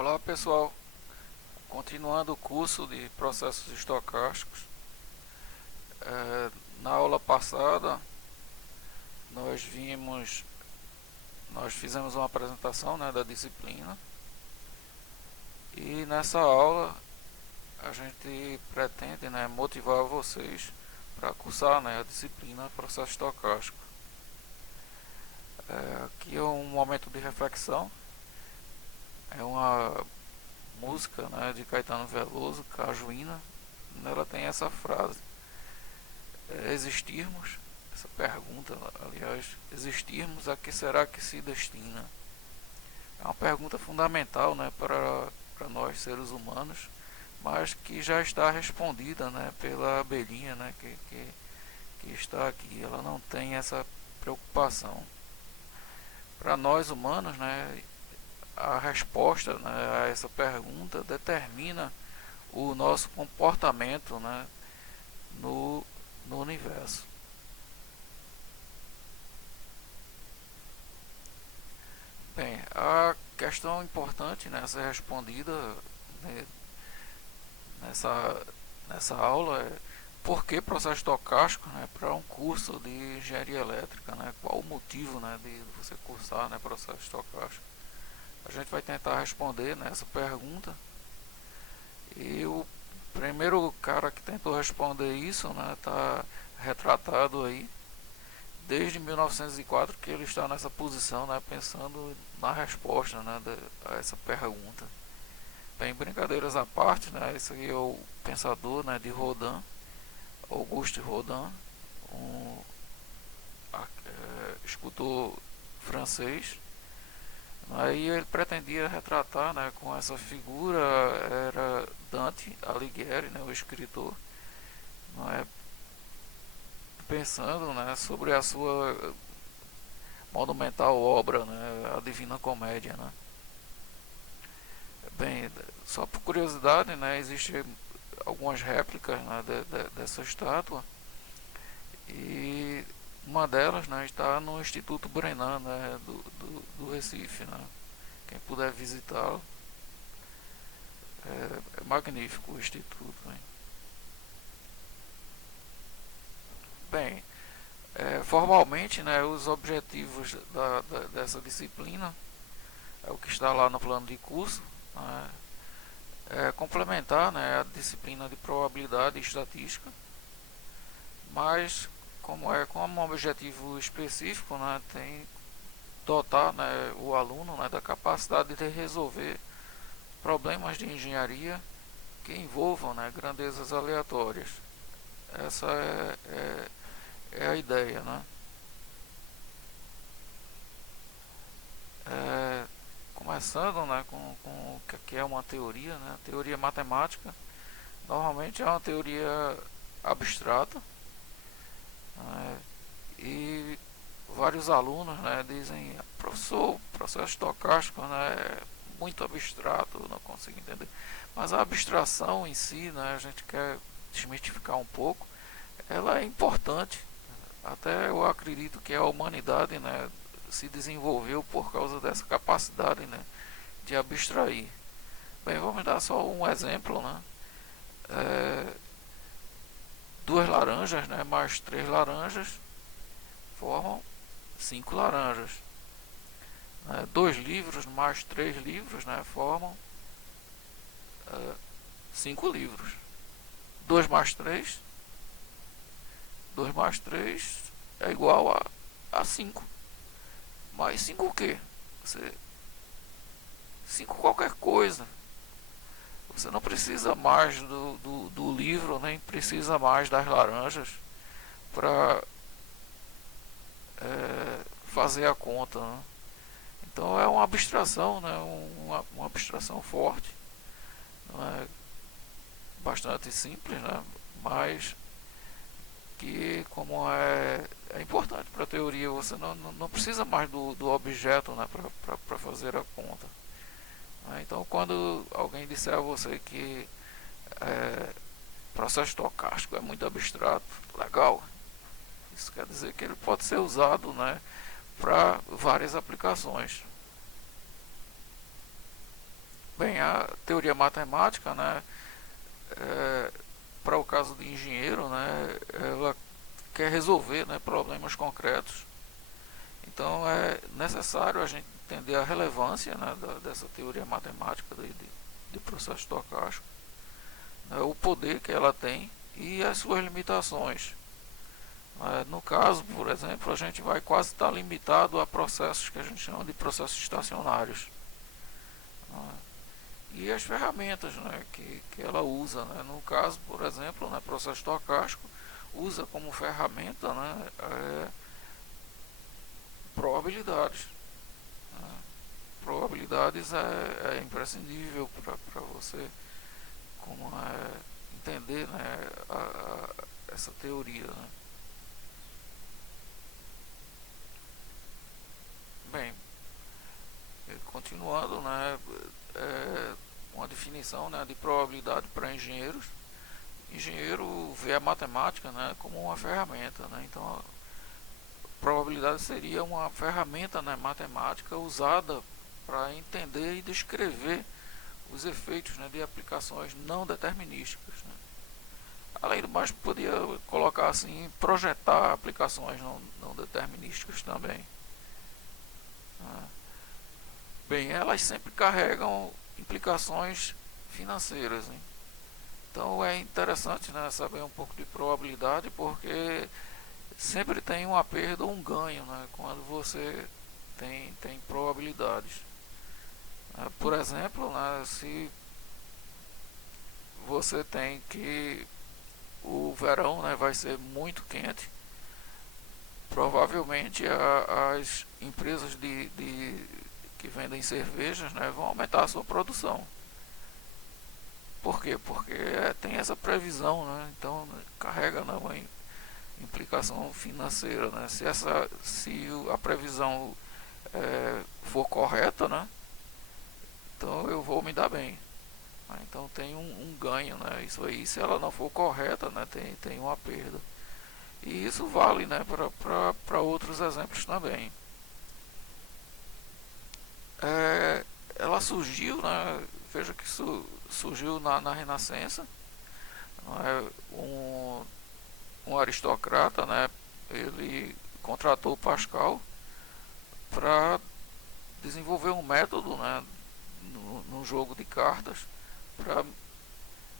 Olá pessoal, continuando o curso de processos estocásticos. Na aula passada nós vimos, nós fizemos uma apresentação, né, da disciplina, e nessa aula a gente pretende, né, motivar vocês para cursar, né, a disciplina processo estocástico. Aqui é um momento de reflexão, é uma música, né, de Caetano Veloso, Cajuína. Nela tem essa frase: existirmos, essa pergunta, aliás, existirmos, a que será que se destina? É uma pergunta fundamental, né, para nós seres humanos, mas que já está respondida, né, pela abelhinha, né, que está aqui. Ela não tem essa preocupação. Para nós humanos, né, a resposta, né, a essa pergunta determina o nosso comportamento, né, no, no universo. Bem, a questão importante, né, a ser respondida, né, nessa, nessa aula é: por que processo estocástico, né, para um curso de engenharia elétrica? Né, qual o motivo, né, de você cursar, né, processo estocástico? A gente vai tentar responder, né, essa pergunta. E o primeiro cara que tentou responder isso, né, está retratado aí desde 1904, que ele está nessa posição, né, pensando na resposta, né, a essa pergunta. Bem, brincadeiras à parte, né, esse aí é o pensador, né, de Rodin, Auguste Rodin, um escultor francês. Aí ele pretendia retratar, né, com essa figura, era Dante Alighieri, né, o escritor, não é, pensando, né, sobre a sua monumental obra, né, a Divina Comédia, né. Bem, só por curiosidade, né, existem algumas réplicas, né, dessa estátua, e uma delas, né, está no Instituto Brenan, né, do Recife. Né. Quem puder visitá-lo, é magnífico o Instituto. Né. Bem, formalmente, né, os objetivos dessa disciplina é o que está lá no plano de curso. Né, complementar, né, a disciplina de probabilidade e estatística, mas como um objetivo específico, né, tem dotar, né, o aluno, né, da capacidade de resolver problemas de engenharia que envolvam, né, grandezas aleatórias. Essa é a ideia. Né. É, começando, né, com o que é uma teoria. Né, a teoria matemática normalmente é uma teoria abstrata, né, e vários alunos, né, dizem: professor, o processo estocástico, né, é muito abstrato, não consigo entender. Mas a abstração em si, né, a gente quer desmistificar um pouco, ela é importante. Até eu acredito que a humanidade, né, se desenvolveu por causa dessa capacidade, né, de abstrair. Bem, vamos dar só um exemplo. Né. É, duas laranjas, né, mais três laranjas formam cinco laranjas. Dois livros mais três livros, né, formam cinco livros. Dois mais três, 2 mais 3 é igual a 5. Mas 5 o quê? Você, 5 qualquer coisa. Você não precisa mais do livro, nem precisa mais das laranjas para fazer a conta. Né? Então é uma abstração, né? Uma abstração forte, não é, bastante simples, né? Mas que, como é importante para a teoria, você não precisa mais do objeto, né, para fazer a conta. Né? Então, quando alguém disser a você que processo estocástico é muito abstrato, legal, isso quer dizer que ele pode ser usado, né, para várias aplicações. Bem, a teoria matemática, né, para o caso de engenheiro, né, ela quer resolver, né, problemas concretos. Então é necessário a gente entender a relevância, né, dessa teoria matemática de processo estocástico, né, o poder que ela tem e as suas limitações. No caso, por exemplo, a gente vai quase estar limitado a processos que a gente chama de processos estacionários. Né, e as ferramentas, né, que ela usa. Né, no caso, por exemplo, no processo estocástico, usa como ferramenta, né, probabilidades. Né. Probabilidades é imprescindível para você como entender, né, essa teoria. Né. Bem, continuando, né, uma definição, né, de probabilidade para engenheiros. Engenheiro vê a matemática, né, como uma ferramenta. Né, então, a probabilidade seria uma ferramenta, né, matemática usada para entender e descrever os efeitos, né, de aplicações não determinísticas. Né. Além do mais, podia colocar assim, projetar aplicações não determinísticas também. Né. Bem, elas sempre carregam implicações financeiras. Hein? Então é interessante, né, saber um pouco de probabilidade, porque sempre tem uma perda ou um ganho, né, quando você tem probabilidades. Por exemplo, né, se você tem que o verão, né, vai ser muito quente, provavelmente as empresas que vendem cervejas, né, vão aumentar a sua produção. Por quê? Porque tem essa previsão, né, então carrega, né, uma implicação financeira. Né, se a previsão for correta, né, então eu vou me dar bem. Então tem um ganho, né? Isso aí, se ela não for correta, né, tem uma perda. E isso vale, né, para outros exemplos também. Ela surgiu, né, veja que surgiu na Renascença. Um aristocrata, né, ele contratou Pascal para desenvolver um método, né, no jogo de cartas para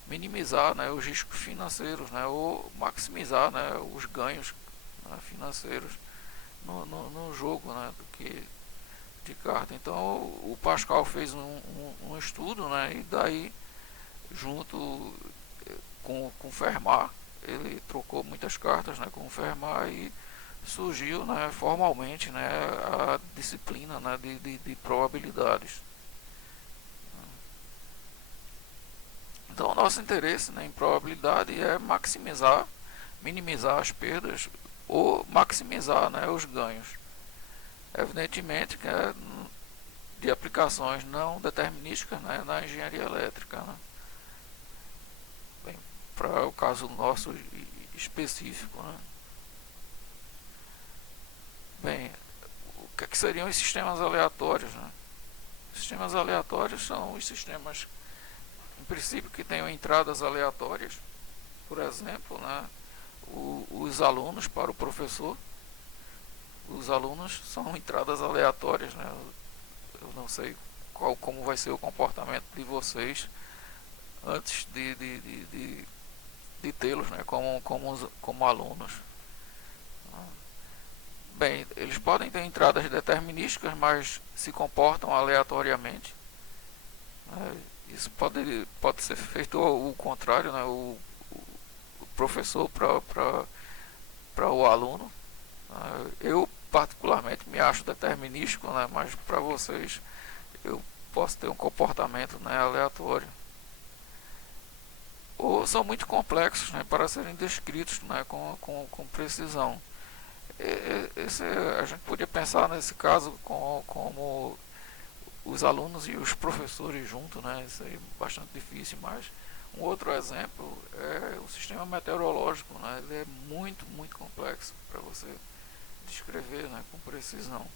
minimizar, né, os riscos financeiros, né, ou maximizar, né, os ganhos, né, financeiros no jogo, né, de carta. Então o Pascal fez um estudo, né, e daí junto com Fermat, ele trocou muitas cartas, né, com Fermat e surgiu, né, formalmente, né, a disciplina, né, de probabilidades. Então, o nosso interesse, né, em probabilidade é maximizar, minimizar as perdas ou maximizar, né, os ganhos. Evidentemente que é de aplicações não determinísticas, né, na engenharia elétrica. Né. Bem, para o caso nosso específico. Né. Bem, o que seriam os sistemas aleatórios? Né? Sistemas aleatórios são os sistemas, em princípio, que tenham entradas aleatórias. Por exemplo, né, os alunos para o professor. Os alunos são entradas aleatórias. Né? Eu não sei como vai ser o comportamento de vocês antes de tê-los, né, como alunos. Bem, eles podem ter entradas determinísticas, mas se comportam aleatoriamente. Isso pode ser feito o contrário, né, o professor para o aluno. Eu particularmente me acho determinístico, né, mas para vocês eu posso ter um comportamento, né, aleatório. Ou são muito complexos, né, para serem descritos, né, com precisão. A gente podia pensar nesse caso como os alunos e os professores juntos, né? Isso aí é bastante difícil, mas um outro exemplo é o sistema meteorológico, né? Ele é muito complexo para você descrever, né, com precisão.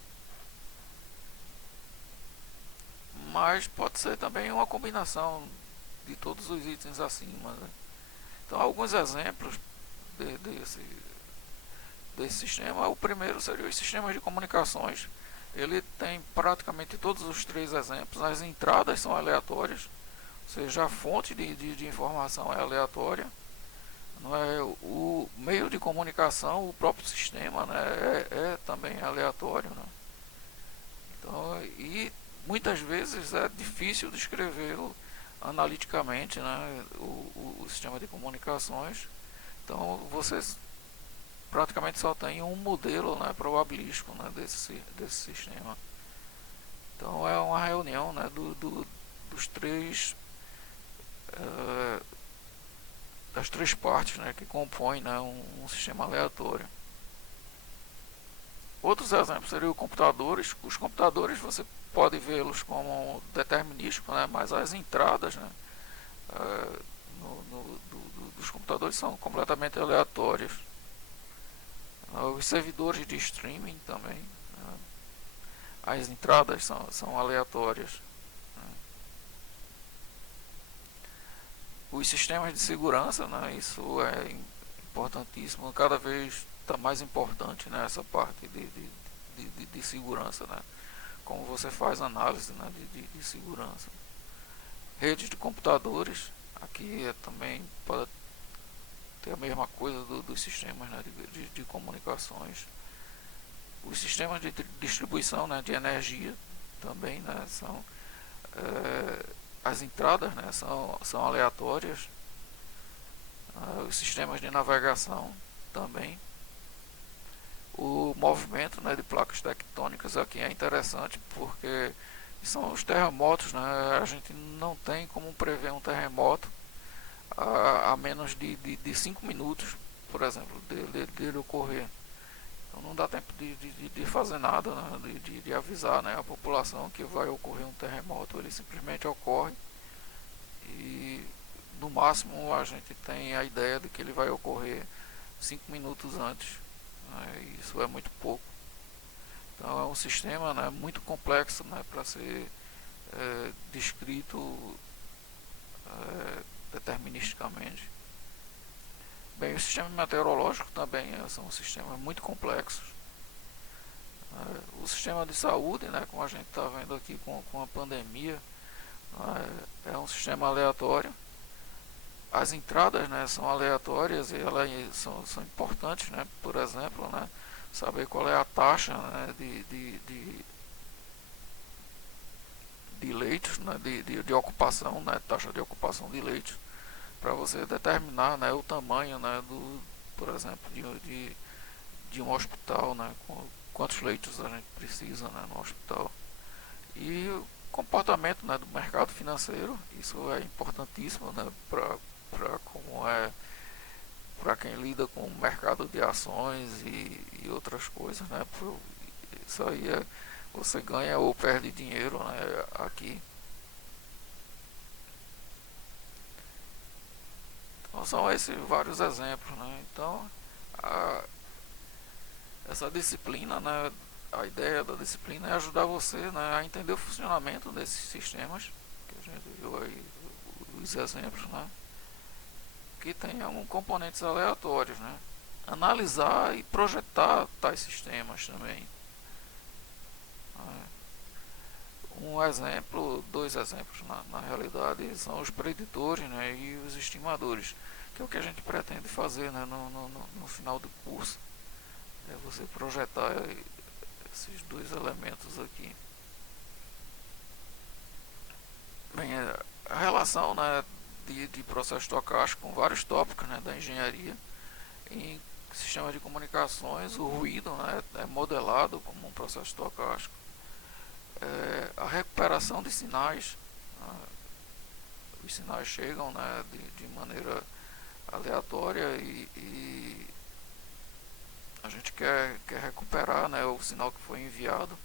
mas pode ser também uma combinação de todos os itens acima, né? Então, alguns exemplos desse sistema. O primeiro seria os sistemas de comunicações. Ele tem praticamente todos os três exemplos. As entradas são aleatórias, ou seja, a fonte de informação é aleatória. Não é, o meio de comunicação, o próprio sistema, né, é também aleatório. Né? Então, e muitas vezes é difícil descrevê-lo analiticamente, né, o sistema de comunicações. Então, vocês praticamente só tem um modelo, né, probabilístico, né, desse sistema. Então é uma reunião, né, dos três das três partes, né, que compõem, né, um sistema aleatório. Outros exemplos seriam computadores. Os computadores você pode vê-los como determinísticos, né, mas as entradas, né, dos computadores são completamente aleatórias. Os servidores de streaming também, né? As entradas são aleatórias, né? Os sistemas de segurança, né? Isso é importantíssimo, cada vez está mais importante, né? Essa parte de segurança, né? Como você faz análise, né? de segurança. Redes de computadores, aqui também pode ter a mesma coisa dos sistemas, né, de comunicações. Os sistemas de distribuição, né, de energia também, né, são as entradas, né, são aleatórias. Os sistemas de navegação também. O movimento, né, de placas tectônicas aqui é interessante porque são os terremotos, né, a gente não tem como prever um terremoto a menos de 5 minutos, por exemplo, dele ocorrer. Então não dá tempo de fazer nada, né, de avisar, né, a população que vai ocorrer um terremoto. Ele simplesmente ocorre e no máximo a gente tem a ideia de que ele vai ocorrer 5 minutos antes, né, e isso é muito pouco. Então é um sistema, né, muito complexo, né, para ser descrito deterministicamente. Bem, o sistema meteorológico também são sistemas muito complexos. O sistema de saúde, né, como a gente está vendo aqui com a pandemia, é um sistema aleatório. As entradas, né, são aleatórias e elas são importantes, né, por exemplo, né, saber qual é a taxa, né, de leitos, né, de ocupação, né, taxa de ocupação de leitos, para você determinar, né, o tamanho, né, por exemplo, de um hospital, né, quantos leitos a gente precisa, né, no hospital. E o comportamento, né, do mercado financeiro, isso é importantíssimo, né, para como é para quem lida com o mercado de ações e outras coisas, né, isso aí você ganha ou perde dinheiro, né, aqui. Então são esses vários exemplos, né? Então a, essa disciplina, né, a ideia da disciplina é ajudar você, né, a entender o funcionamento desses sistemas que a gente viu aí os exemplos, né, que tenham componentes aleatórios, né, analisar e projetar tais sistemas também. Um exemplo, dois exemplos na realidade são os preditores, né, e os estimadores, que é o que a gente pretende fazer, né, no final do curso. É você projetar esses dois elementos aqui. Bem, a relação, né, de processo estocástico com vários tópicos, né, da engenharia. Em sistemas de comunicações, o ruído, né, é modelado como um processo estocástico. A recuperação de sinais, os sinais chegam, né, de maneira aleatória e a gente quer recuperar, né, o sinal que foi enviado.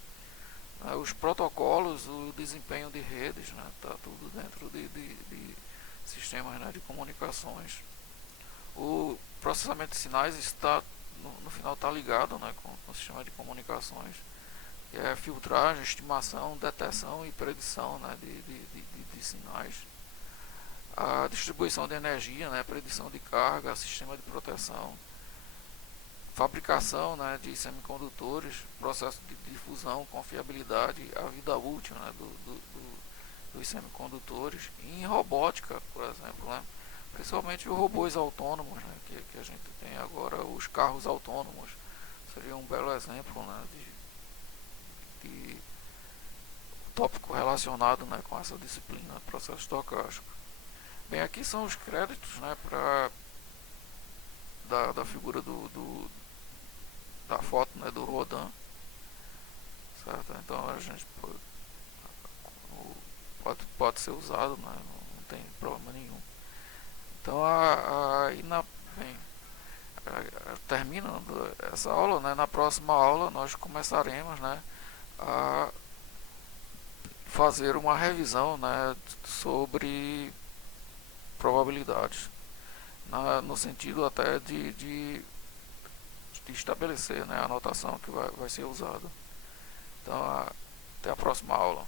Os protocolos, o desempenho de redes, né, tá tudo dentro de sistemas, né, de comunicações. O processamento de sinais está no final está ligado, né, com o sistema de comunicações. que é filtragem, estimação, detecção e predição, né, de sinais. A distribuição de energia, né, predição de carga, sistema de proteção, fabricação, né, de semicondutores, processo de difusão, confiabilidade, a vida útil, né, dos semicondutores, e em robótica, por exemplo, né, principalmente os robôs autônomos, né, que a gente tem agora, os carros autônomos, seria um belo exemplo, né, de tópico relacionado, né, com essa disciplina, processo estocástico. Bem, aqui são os créditos, né, da figura da foto, né, do Rodin, certo? Então a gente pode ser usado, né, não tem problema nenhum. Então bem, terminando essa aula, né, na próxima aula nós começaremos, né, a fazer uma revisão, né, sobre probabilidades, no sentido até de estabelecer, né, a anotação que vai ser usada. Então, até a próxima aula.